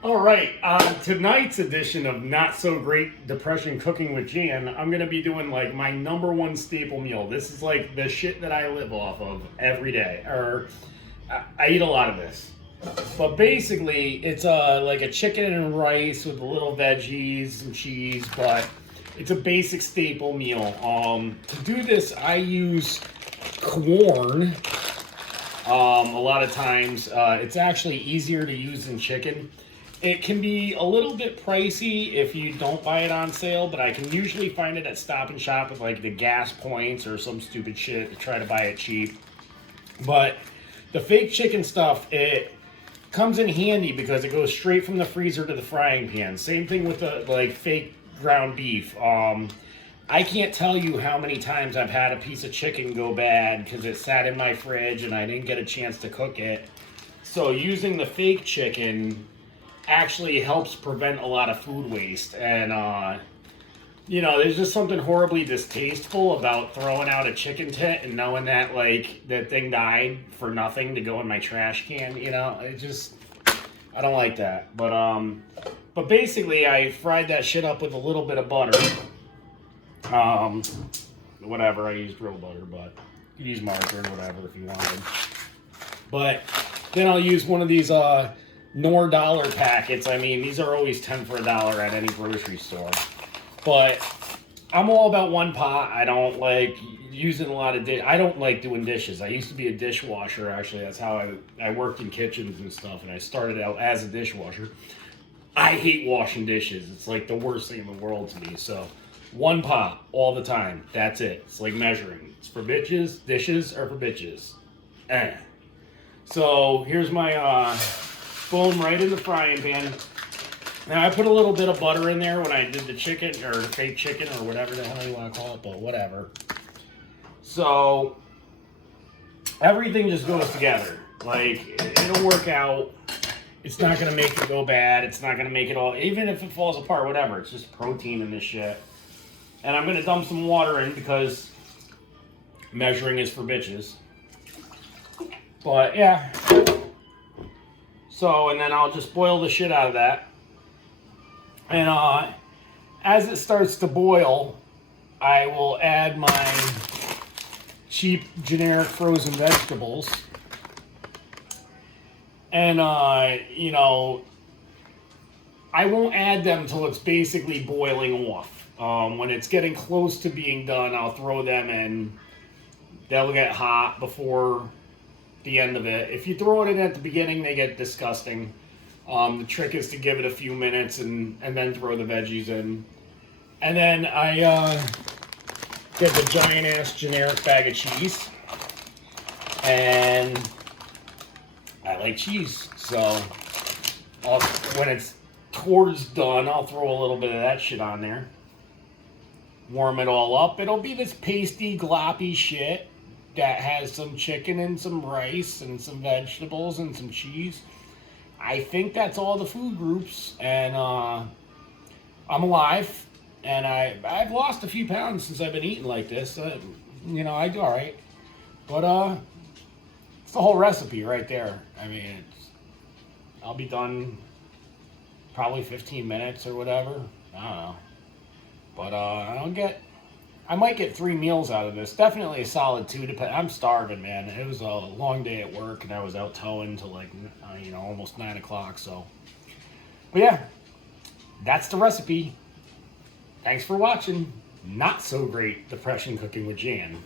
All right, tonight's edition of Not So Great Depression Cooking with Jan, I'm going to be doing like my number one staple meal. This is like the shit that I live off of every day, or I eat a lot of this. But basically, it's like a chicken and rice with a little veggies and cheese, but it's a basic staple meal. To do this, I use Quorn. A lot of times, it's actually easier to use than chicken. It can be a little bit pricey if you don't buy it on sale, but I can usually find it at Stop and Shop with like the gas points or some stupid shit to try to buy it cheap. But the fake chicken stuff, it comes in handy because it goes straight from the freezer to the frying pan. Same thing with the like fake ground beef. I can't tell you how many times I've had a piece of chicken go bad because it sat in my fridge and I didn't get a chance to cook it. So using the fake chicken actually helps prevent a lot of food waste. And there's just something horribly distasteful about throwing out a chicken tit and knowing that like that thing died for nothing to go in my trash can. I don't like that. But basically I fried that shit up with a little bit of butter. Whatever, I used real butter, but you can use margarine or whatever if you wanted. But then I'll use one of these Nor dollar packets. I mean, these are always 10 for $1 at any grocery store. But I'm all about one pot. I don't like using a lot of I don't like doing dishes. I used to be a dishwasher, actually. That's how I worked in kitchens and stuff, and I started out as a dishwasher. I hate washing dishes. It's like the worst thing in the world to me. So one pot all the time. That's it. It's like measuring. It's for bitches. Dishes are for bitches. So here's my boom right in the frying pan. Now I put a little bit of butter in there when I did the chicken or the fake chicken or whatever the hell you want to call it, but whatever. So everything just goes together. Like it'll work out. It's not gonna make it go bad. It's not gonna make it all, even if it falls apart, whatever. It's just protein in this shit. And I'm gonna dump some water in because measuring is for bitches. But yeah. So, and then I'll just boil the shit out of that. And as it starts to boil, I will add my cheap generic frozen vegetables. And, I won't add them till it's basically boiling off. When it's getting close to being done, I'll throw them in. They'll get hot before the end of it. If you throw it in at the beginning, they get disgusting. The trick is to give it a few minutes and then throw the veggies in. And then I get the giant ass generic bag of cheese. And I like cheese. So when it's towards done, I'll throw a little bit of that shit on there. Warm it all up. It'll be this pasty, gloppy shit that has some chicken and some rice and some vegetables and some cheese. I think that's all the food groups, and I'm alive, and I've lost a few pounds since I've been eating like this. I do all right, but it's the whole recipe right there. I mean, I'll be done probably 15 minutes or whatever. I don't know, but I might get 3 meals out of this. Definitely a solid 2. I'm starving, man. It was a long day at work, and I was out towing till like, almost 9 o'clock. So, but yeah, that's the recipe. Thanks for watching. Not so great depression cooking with Jan.